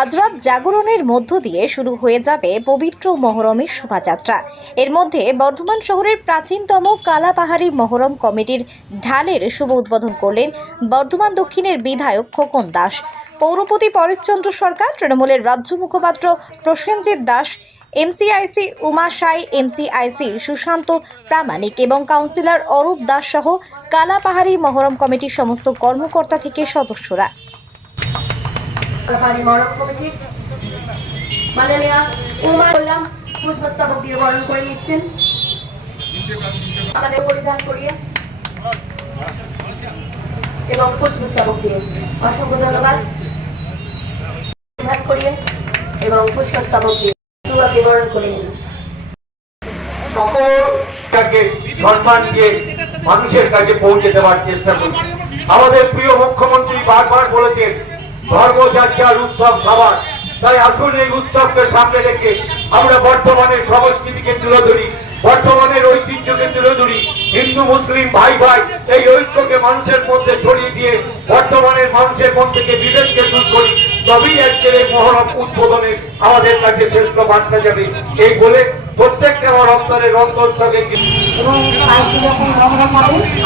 আজ রাত জাগরণের মধ্য দিয়ে শুরু হয়ে যাবে পবিত্র মহরমের শোভাযাত্রা। এর মধ্যে বর্ধমান শহরের প্রাচীনতম কালাপাহাড়ি মহরম কমিটির ঢালের শুভ উদ্বোধন করলেন বর্ধমান দক্ষিণের বিধায়ক খোকন দাস। পৌরপতি পরেশচন্দ্র সরকার, তৃণমূলের রাজ্য মুখপাত্র প্রসেনজিৎ দাস, এমসিআইসি উমা সাই, এমসিআইসি সুশান্ত প্রামাণিক এবং কাউন্সিলর অরূপ দাস সহ কালাপাহাড়ি মহরম কমিটির সমস্ত কর্মকর্তা থেকে সদস্যরা। করিয়ে এবং পুষ্পস্তবক দিয়ে। করে নিন। মানুষের কাছে পৌঁছে দেওয়ার চেষ্টা করছি আমাদের প্রিয় মুখ্যমন্ত্রী বারবার বলেছেন ধর্মযাত্রার উৎসব খাবার তাই আসুন এই উৎসবকে সামনে রেখে আমরা বর্তমানের সংস্কৃতিকে তুলে ধরি, বর্তমানের ঐতিহ্যকে তুলে ধরি। হিন্দু, মুসলিম, ভাই ভাই, এই ঐক্যকে মানুষের মধ্যে ছড়িয়ে দিয়ে বর্তমানের মানুষের মন থেকে বিভেদকে দূর করি। তবেই আজকের এই মহরম উদ্বোধনে আমাদের কাছে শ্রেষ্ঠ বার্তা যাবে। এই বলে প্রত্যেকটা আমার অন্তরের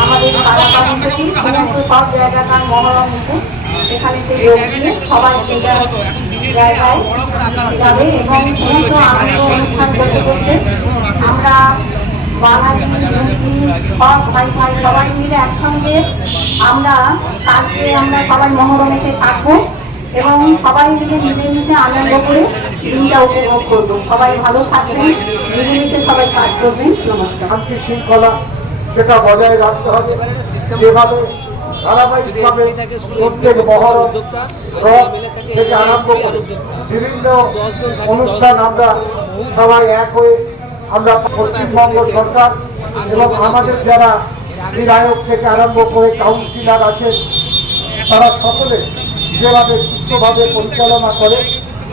আমাদের পাড়ি থেকে নিতে আমরা সবাই মিলে একসঙ্গে আমরা কালকে আমরা সবাই মহরম এসে থাকব এবং সবাই মিলে মিলেমিশে আনন্দ করে দিনটা উপভোগ করব। সবাই ভালো থাকবেন, মিলেমিশে সবাই কাজ করবেন। নমস্কার। শৃঙ্খলা, সেটা বজায় রাখতে হবে। যেভাবে ধারাবাহিকভাবে প্রত্যেক মহরম রথ থেকে আরম্ভ করে বিভিন্ন অনুষ্ঠান আমরা সবাই এক হয়ে আমরা পশ্চিমবঙ্গ সরকার এবং আমাদের যারা বিধায়ক থেকে আরম্ভ করে কাউন্সিলর আছেন তারা সকলে যেভাবে সুস্থভাবে পরিচালনা করে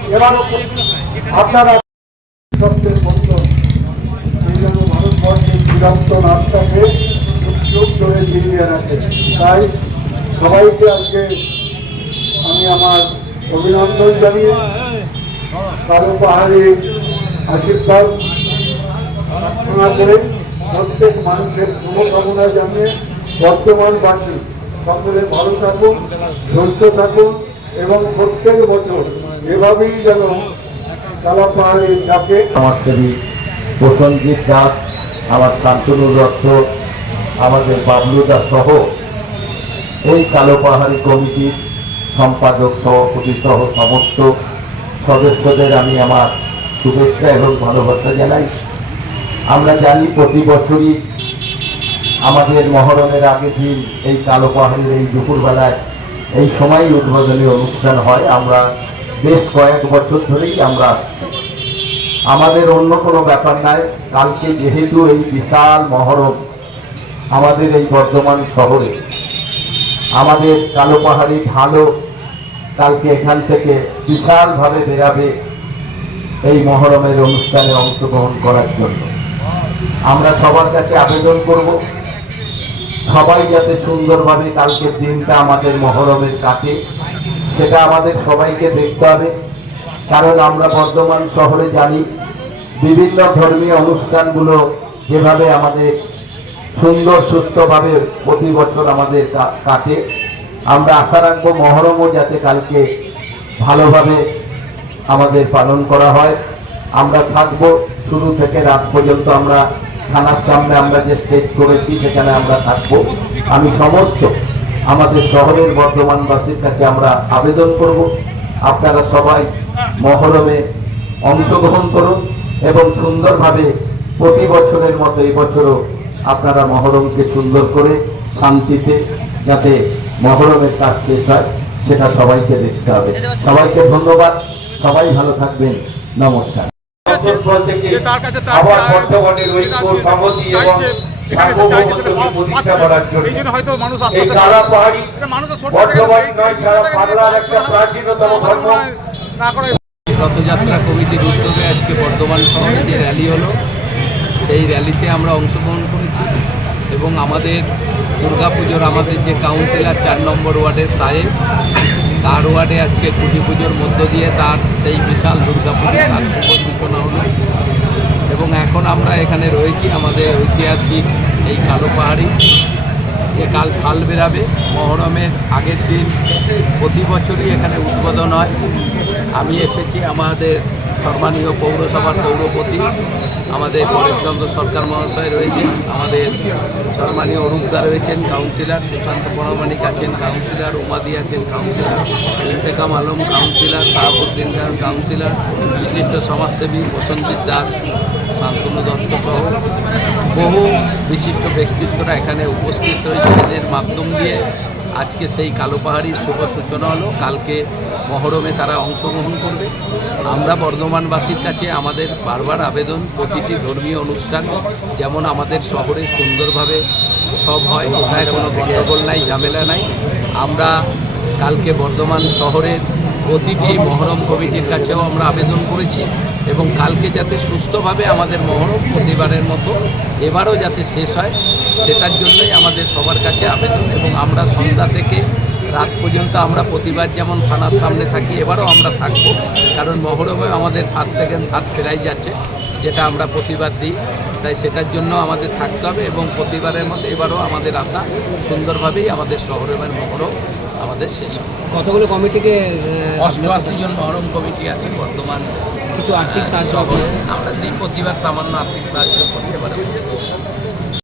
এবারও আপনারা সবচেয়ে বন্ধু এই জন্য ভারতবর্ষের আত্মাকে যুগ ধরে জিনিয়ে রাখে। তাই সবাইকে আজকে আমি আমার অভিনন্দন জানিয়ে কালো পাহাড়ি আশীর্বাদ প্রার্থনা করে প্রত্যেক মানুষের শুভকামনা জানিয়ে বর্তমানবাসী সকলে ভালো থাকুন, সুস্থ থাকুন এবং প্রত্যেক বছর এভাবেই যেন কালা পাহাড়ি ডাকে। আমার প্রসঞ্জিৎ দাস, আমার শান্তনুর রক্ত আমাদের বাবলুদা সহ এই কালো পাহাড়ি কমিটির সম্পাদক, সভাপতি সহ সমস্ত সদস্যদের আমি আমার শুভেচ্ছা এবং ভালোবাসা জানাই। আমরা জানি প্রতি বছরই আমাদের মহরমের আগের দিন এই কালো পাহাড়ের এই দুপুরবেলায় এই সময় উদ্বোধনী অনুষ্ঠান হয়। আমরা বেশ কয়েক বছর ধরেই আমরা আমাদের অন্য কোনো ব্যাপার নাই। কালকে যেহেতু এই বিশাল মহরম আমাদের এই বর্ধমান শহরে, আমাদের কালো পাহাড়ি ঢালো কালকে এখান থেকে বিশালভাবে বেরাবে এই মহরমের অনুষ্ঠানে অংশগ্রহণ করার জন্য। আমরা সবার কাছে আবেদন করব, সবাই যাতে সুন্দরভাবে কালকের দিনটা আমাদের মহরমের কাটে, সেটা আমাদের সবাইকে দেখতে হবে। কারণ আমরা বর্ধমান শহরে জানি, বিভিন্ন ধর্মীয় অনুষ্ঠানগুলো যেভাবে আমাদের সুন্দর, সুস্থভাবে প্রতি বছর আমাদের কা- কাটে। আমরা আশা রাখব মহরমও যাতে কালকে ভালোভাবে আমাদের পালন করা হয়। আমরা থাকব, শুরু থেকে রাত পর্যন্ত আমরা থানার সামনে আমরা যে স্টেজ করেছি সেখানে আমরা থাকব। আমি সমস্ত আমাদের শহরের বর্ধমানবাসীর কাছে আমরা আবেদন করব। আপনারা সবাই মহরমে অংশগ্রহণ করুন এবং সুন্দরভাবে প্রতি বছরের মতো এই বছরও আপনারা মহরমকে সুন্দর করে শান্তিতে যাতে মহরমের কাজ শেষ হয় সেটা সবাইকে দেখতে হবে। সবাইকে ধন্যবাদ। সবাই ভালো থাকবেন। নমস্কার। আবার এবং রথযাত্রা কমিটির উদ্যোগে আজকে বর্ধমান শহরে যে র্যালি হলো। সেই র্যালিতে আমরা অংশগ্রহণ করেছি এবং আমাদের দুর্গাপুজোর আমাদের যে কাউন্সিলর চার নম্বর ওয়ার্ডের সাহেব, তার ওয়ার্ডে আজকে কুটি পুজোর মধ্য দিয়ে তার সেই বিশাল দুর্গা পুজো তার সূচনা হলো। এবং এখন আমরা এখানে রয়েছি আমাদের ঐতিহাসিক এই কালো পাহাড়ি। যে কাল ফাল বেরাবে মহরমের আগের দিন প্রতি বছরই এখানে উদ্বোধন হয়। আমি এসেছি আমাদের সম্মানীয় পৌরসভার পৌরপতি আমাদের পরেশচন্দ্র সরকার মহাশয় রয়েছেন আমাদের সম্মানীয় অরূপদা রয়েছেন কাউন্সিলর সুশান্ত পরমাণিক আছেন কাউন্সিলর উমাদি আছেন councillor Intekhab Alam councillor Shahabuddin Khan councillor বিশিষ্ট সমাজসেবী প্রসঞ্জিৎ দাস, শান্তনু দত্ত সহ বহু বিশিষ্ট ব্যক্তিত্বরা এখানে উপস্থিত রয়েছে এদের মাধ্যম দিয়ে আজকে সেই কালো পাহাড়ির শুভ সূচনা হলো। কালকে মহরমে তারা অংশগ্রহণ করবে। আমরা বর্ধমানবাসীর কাছে আমাদের বারবার আবেদন, প্রতিটি ধর্মীয় অনুষ্ঠান যেমন আমাদের শহরে সুন্দরভাবে সব হয়, কোথায় কোনো গণ্ডগোল নাই, ঝামেলা নাই। আমরা কালকে বর্ধমান শহরের প্রতিটি মহরম কমিটির কাছেও আমরা আবেদন করেছি এবং কালকে যাতে সুস্থভাবে আমাদের মহরম প্রতিবারের মতো এবারও যাতে শেষ হয়, সেটার জন্যই আমাদের সবার কাছে আবেদন এবং আমরা সন্ধ্যা থেকে রাত পর্যন্ত আমরা প্রতিবার যেমন থানার সামনে থাকি, এবারও আমরা থাকব। কারণ মহরমে আমাদের ফার্স্ট সেকেন্ড থার্ড প্রাইজ আছে, যেটা আমরা প্রতিবাদ দিই। তাই সেটার জন্য আমাদের থাকতে হবে এবং প্রতিবারের মতো এবারও আমাদের আশা সুন্দরভাবেই আমাদের শহরের মহরম আমাদের শেষ হবে। কতগুলো কমিটিকে অষ্টআশি জন মহরম কমিটি আছে বর্তমান কিছু আর্থিক সাহায্য। আমরা দিই প্রতিবার সামান্য আর্থিক সাহায্য করি এবারে